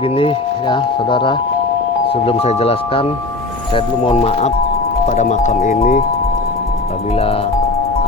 begini ya saudara, sebelum saya jelaskan, saya dulu mohon maaf pada makam ini apabila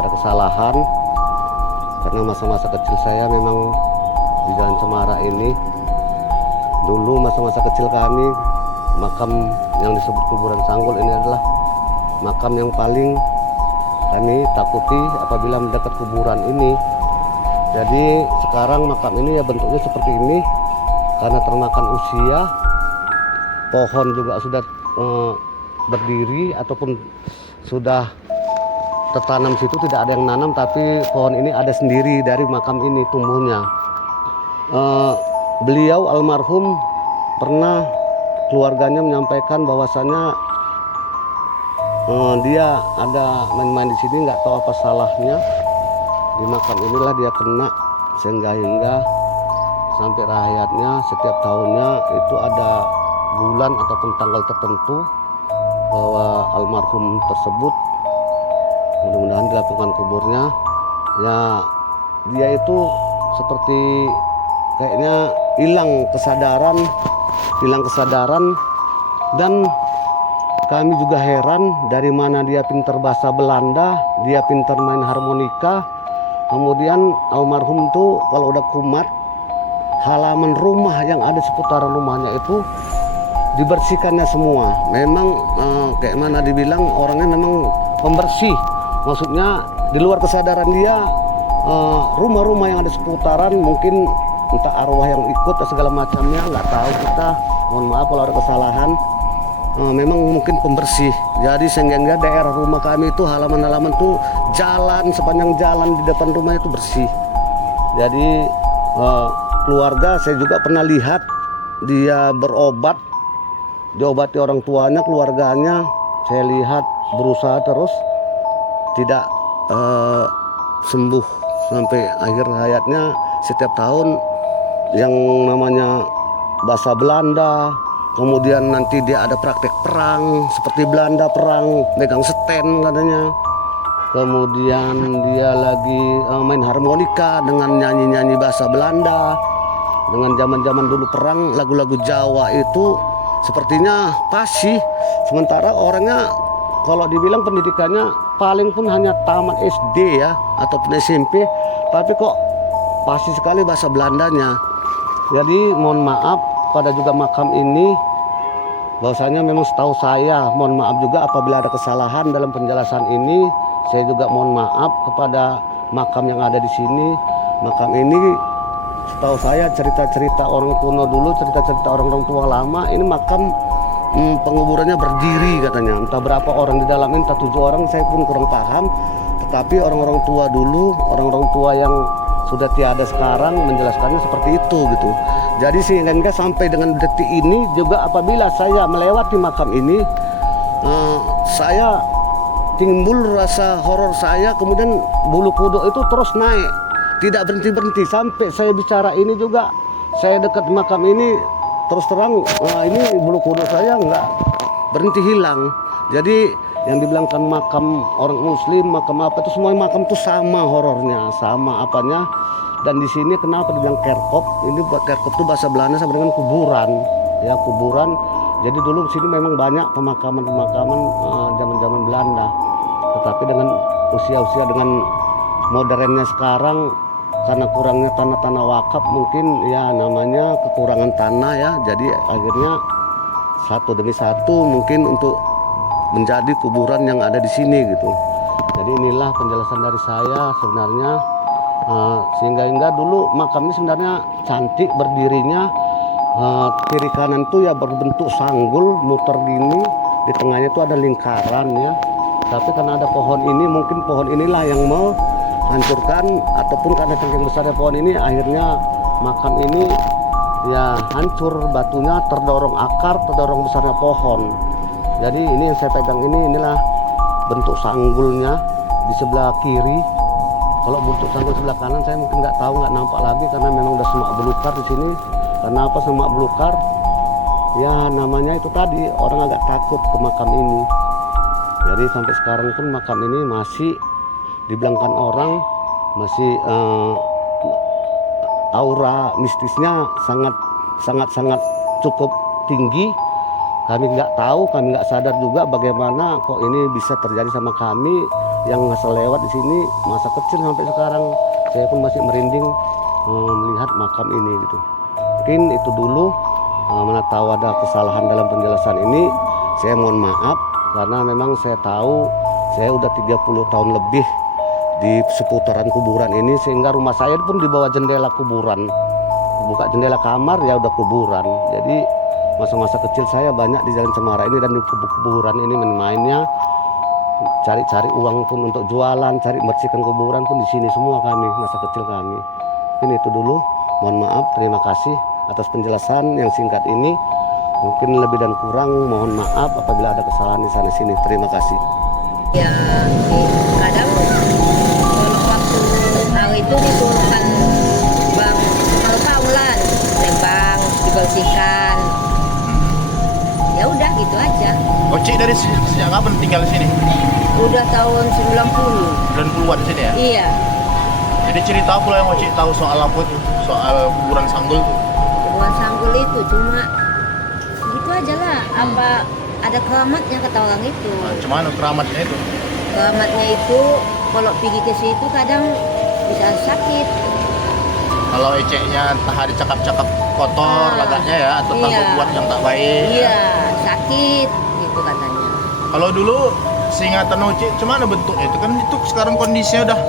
ada kesalahan, karena masa-masa kecil saya memang di Jalan Cemara ini. Dulu masa-masa kecil kami, makam yang disebut kuburan Sanggul ini adalah makam yang paling kami takuti apabila mendekat kuburan ini. Jadi sekarang makam ini ya bentuknya seperti ini karena termakan usia. Pohon juga sudah berdiri ataupun sudah tertanam situ, tidak ada yang nanam, tapi pohon ini ada sendiri dari makam ini tumbuhnya. Beliau almarhum pernah keluarganya menyampaikan bahwasanya dia ada main-main di sini, nggak tahu apa salahnya. Di makam inilah dia kena sehingga sampai rakyatnya setiap tahunnya itu ada bulan ataupun tanggal tertentu bahwa almarhum tersebut mudah-mudahan dilakukan kuburnya. Ya dia itu seperti kayaknya hilang kesadaran dan kami juga heran dari mana dia pintar bahasa Belanda, dia pintar main harmonika. Kemudian almarhum tuh kalau udah kumat, halaman rumah yang ada seputaran rumahnya itu dibersihkannya semua. Memang kayak mana dibilang orangnya memang pembersih. Maksudnya di luar kesadaran dia, rumah-rumah yang ada seputaran mungkin entah arwah yang ikut atau segala macamnya, nggak tahu kita. Mohon maaf kalau ada kesalahan. Memang mungkin pembersih. Jadi sehingga daerah rumah kami itu halaman-halaman tuh jalan, sepanjang jalan di depan rumah itu bersih. Jadi keluarga saya juga pernah lihat dia berobat, diobati orang tuanya, keluarganya saya lihat berusaha terus tidak sembuh sampai akhir hayatnya. Setiap tahun yang namanya bahasa Belanda, kemudian nanti dia ada praktek perang seperti Belanda perang, megang sten katanya. Kemudian dia lagi main harmonika dengan nyanyi-nyanyi bahasa Belanda. Dengan zaman-zaman dulu perang, lagu-lagu Jawa itu sepertinya pasti. Sementara orangnya kalau dibilang pendidikannya paling pun hanya tamat SD ya ataupun SMP, tapi kok pasti sekali bahasa Belandanya. Jadi mohon maaf pada juga makam ini, bahwasanya memang setahu saya, mohon maaf juga apabila ada kesalahan dalam penjelasan ini. Saya juga mohon maaf kepada makam yang ada di sini. Makam ini setahu saya cerita-cerita orang kuno dulu, cerita-cerita orang-orang tua lama, ini makam penguburannya berdiri katanya. Entah berapa orang di dalam ini, entah 7 orang, saya pun kurang paham. Tetapi orang-orang tua dulu, orang-orang tua yang sudah tiada sekarang menjelaskannya seperti itu gitu. Jadi sehingga sampai dengan detik ini juga apabila saya melewati makam ini, saya timbul rasa horor saya, kemudian bulu kuduk itu terus naik, tidak berhenti-berhenti. Sampai saya bicara ini juga, saya dekat makam ini, terus terang ini bulu kuduk saya nggak berhenti hilang. Jadi yang dibilangkan makam orang muslim, makam apa itu, semua makam itu sama horornya, sama apanya. Dan di sini kenapa dibilang kerkop? Ini kerkop itu bahasa Belanda sama dengan kuburan, ya kuburan. Jadi dulu di sini memang banyak pemakaman-pemakaman zaman-zaman Belanda. Tetapi dengan usia-usia dengan modernnya sekarang, karena kurangnya tanah-tanah wakaf mungkin ya namanya kekurangan tanah ya. Jadi akhirnya satu demi satu mungkin untuk menjadi kuburan yang ada di sini gitu. Jadi inilah penjelasan dari saya sebenarnya. Sehingga dulu makam ini sebenarnya cantik berdirinya. Kiri kanan tuh ya berbentuk sanggul muter gini, di tengahnya itu ada lingkaran ya. Tapi karena ada pohon ini, mungkin pohon inilah yang mau hancurkan, ataupun karena saking besarnya pohon ini akhirnya makam ini ya hancur, batunya terdorong akar, terdorong besarnya pohon. Jadi ini yang saya pegang ini, inilah bentuk sanggulnya di sebelah kiri. Kalau bentuk sanggul sebelah kanan saya mungkin nggak tahu, nggak nampak lagi karena memang udah semak belukar di sini. Karena apa semak belukar? Ya namanya itu tadi, orang agak takut ke makam ini. Jadi sampai sekarang pun makam ini masih dibilangkan orang masih aura mistisnya sangat cukup tinggi. Kami nggak tahu, kami nggak sadar juga bagaimana kok ini bisa terjadi sama kami yang ngasal lewat di sini masa kecil sampai sekarang. Saya pun masih merinding melihat makam ini gitu. Mungkin itu dulu, mana tahu ada kesalahan dalam penjelasan ini, saya mohon maaf karena memang saya tahu saya udah 30 tahun lebih di seputaran kuburan ini, sehingga rumah saya pun di bawah jendela kuburan. Buka jendela kamar ya udah kuburan. Jadi masa-masa kecil saya banyak di Jalan Cemara ini dan di kuburan ini main-mainnya, cari-cari uang pun untuk jualan, cari bersihkan kuburan pun di sini semua kami, masa kecil kami. Mungkin itu dulu, mohon maaf, terima kasih atas penjelasan yang singkat ini. Mungkin lebih dan kurang mohon maaf apabila ada kesalahan di sana sini. Terima kasih. Ya, kadang kalau waktu tahu itu diturunkan bang kalau tahunan, tembang, dibersihkan. Ya udah gitu aja. Oci dari sejak kapan tinggal di sini? Udah tahun 90. 90-an di sini ya? Iya. Jadi cerita apa yang Oci tahu soal apa tuh? Soal kuburan Sanggul tuh? Kuburan Sanggul itu cuma gitu aja lah. Apa ada keramatnya kata orang itu. Nah, cuman keramatnya itu? Keramatnya itu kalau pergi ke situ kadang bisa sakit. Kalau eceknya entah hari cakap-cakap kotor lagaknya ya, atau tanpa buat yang tak baik. Iya, sakit gitu katanya. Kalau dulu seingatan Oci, cuman bentuknya itu kan itu sekarang kondisinya udah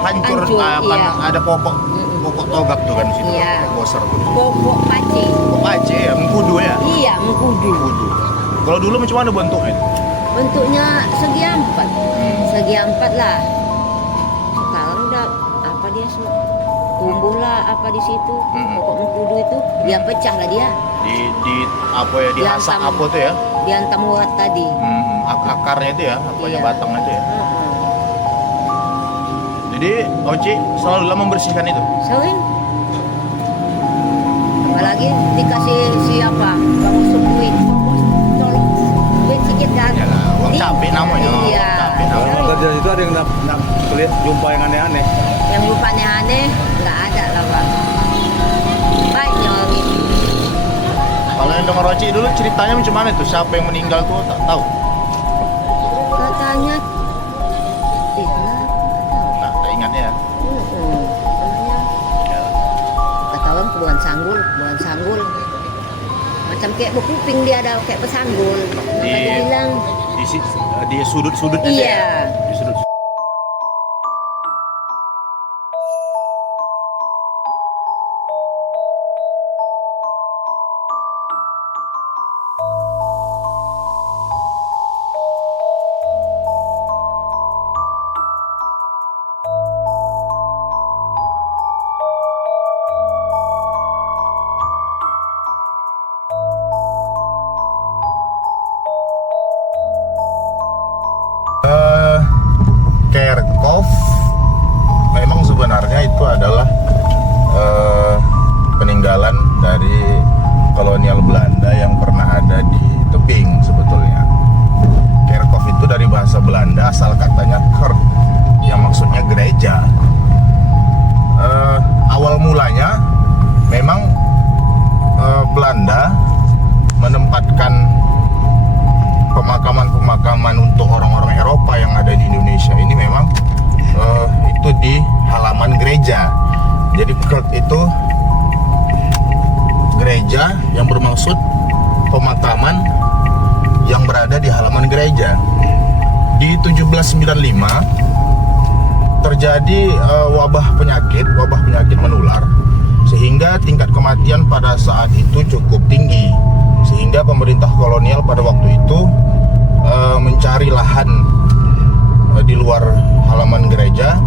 hancur, kan iya. ada pokok togak tuh kan di situ, Iya. pokok boser tuh. Pokok pace. Pokok pace ya, mengkudu ya. Iya, mengkudu. Mengkudu. Kalau dulu macam mana bentuknya? Bentuknya segi empat. Segi empat lah. Sekarang udah apa dia tumbuh lah apa di situ. Pokok mengkudu itu dia pecah lah dia. Di apa ya, dihasak apa tuh ya? Dihantam urat tadi. Akarnya itu ya, apanya Iya. batangnya itu ya. Jadi Oci selalu lah membersihkan itu. Sering. Apalagi dikasih siapa? Bang Usuk duit. Tolong duit sedikit kan. Ya lah, uang capek namanya. Iya. Capek namanya. Kerja itu ada yang nak lihat jumpa yang aneh-aneh. Yang lupa aneh-aneh nggak ada lah bang. Baiknya orang itu. Kalau yang dengar Oci dulu ceritanya macam mana tuh? Siapa yang meninggal tuh tak tahu. Katanya Nah, tak ingat ya. namanya Ya. kata orang kuburan sanggul. Macam kayak berkuping dia ada kayak pesanggul. Maka dia bilang Di sudut-sudutnya itu iya. ya. Di sudut. Kerkhof memang sebenarnya itu adalah peninggalan dari kolonial Belanda yang pernah ada di tebing sebetulnya. Kerkhof itu dari bahasa Belanda, asal katanya kerk yang maksudnya gereja. Awal mulanya memang Belanda menempatkan pemakaman untuk orang-orang Eropa yang ada di Indonesia ini memang itu di halaman gereja. Jadi kerk itu gereja yang bermaksud pemakaman yang berada di halaman gereja. Di 1795 terjadi wabah penyakit menular, sehingga tingkat kematian pada saat itu cukup tinggi, sehingga pemerintah kolonial pada waktu itu mencari lahan di luar halaman gereja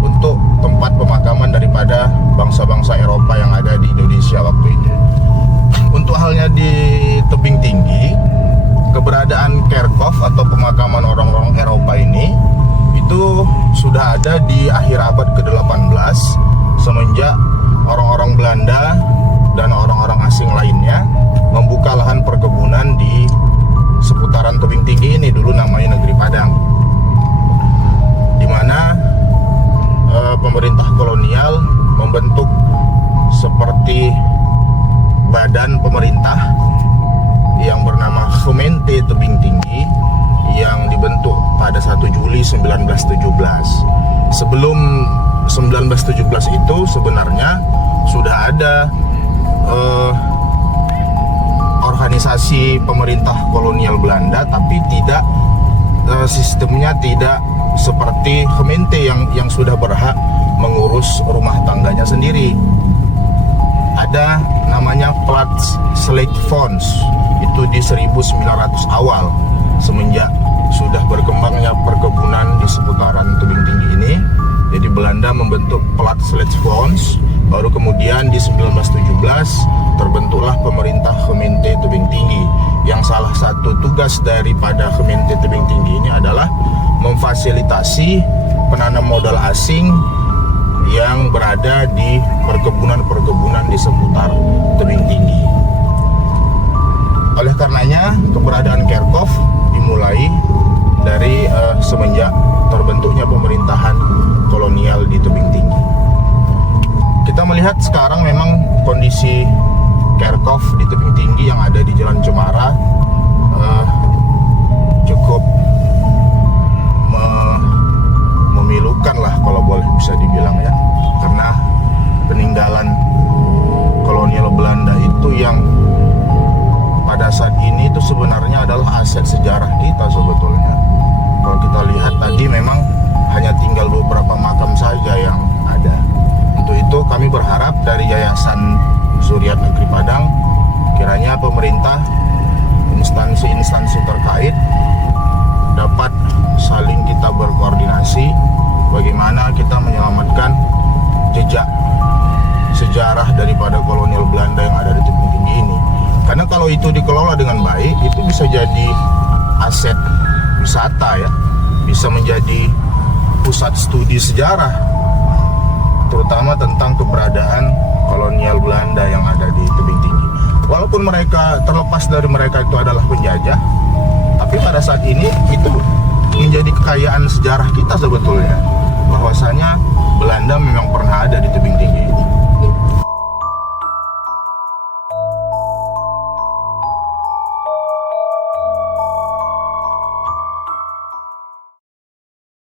untuk tempat pemakaman daripada bangsa-bangsa Eropa yang ada di Indonesia waktu itu. Untuk halnya di tebing tinggi, keberadaan Kerkhof atau pemakaman orang-orang Eropa ini itu sudah ada di akhir abad ke-18 semenjak orang-orang Belanda dan orang-orang asing lainnya membuka lahan perkebunan di seputaran tebing tinggi ini, dulu namanya Negeri Padang, di mana pemerintah kolonial membentuk seperti badan pemerintah yang bernama Gemeente Tebing Tinggi yang dibentuk pada 1 Juli 1917. Sebelum 1917 itu sebenarnya sudah ada organisasi pemerintah kolonial Belanda, tapi tidak sistemnya tidak seperti Gemeente yang sudah berhak mengurus rumah tangganya sendiri. Ada namanya Plaatslagfonds, itu di 1900 awal, semenjak sudah berkembangnya perkebunan di seputaran tebing tinggi ini. Jadi Belanda membentuk Plaatslagfonds, baru kemudian di 1917 terbentuklah pemerintah Gemeente Tebing Tinggi, yang salah satu tugas daripada Gemeente Tebing Tinggi ini adalah memfasilitasi penanam modal asing yang berada di perkebunan-perkebunan di seputar tebing tinggi. Oleh karenanya, keberadaan Kerkhoff dimulai dari semenjak terbentuknya pemerintahan kolonial di tebing tinggi. Kita melihat sekarang memang kondisi Kerkhoff di tebing tinggi yang ada di Jalan Cemara cukup memilukan lah kalau boleh bisa dibilang ya, karena peninggalan kolonial Belanda itu yang pada saat ini itu sebenarnya adalah aset sejarah kita sebetulnya. Kalau kita lihat tadi memang hanya tinggal beberapa makam saja yang ada. Untuk itu kami berharap dari Yayasan Zuriat Negeri Padang, kiranya pemerintah, instansi-instansi terkait dapat saling kita berkoordinasi bagaimana kita menyelamatkan jejak sejarah daripada kolonial Belanda yang ada di tebing tinggi ini. Karena kalau itu dikelola dengan baik, itu bisa jadi aset wisata ya, bisa menjadi pusat studi sejarah, terutama tentang keberadaan kolonial Belanda yang ada di tebing tinggi. Walaupun mereka, terlepas dari mereka itu adalah penjajah, tapi pada saat ini itu menjadi kekayaan sejarah kita sebetulnya, bahwasanya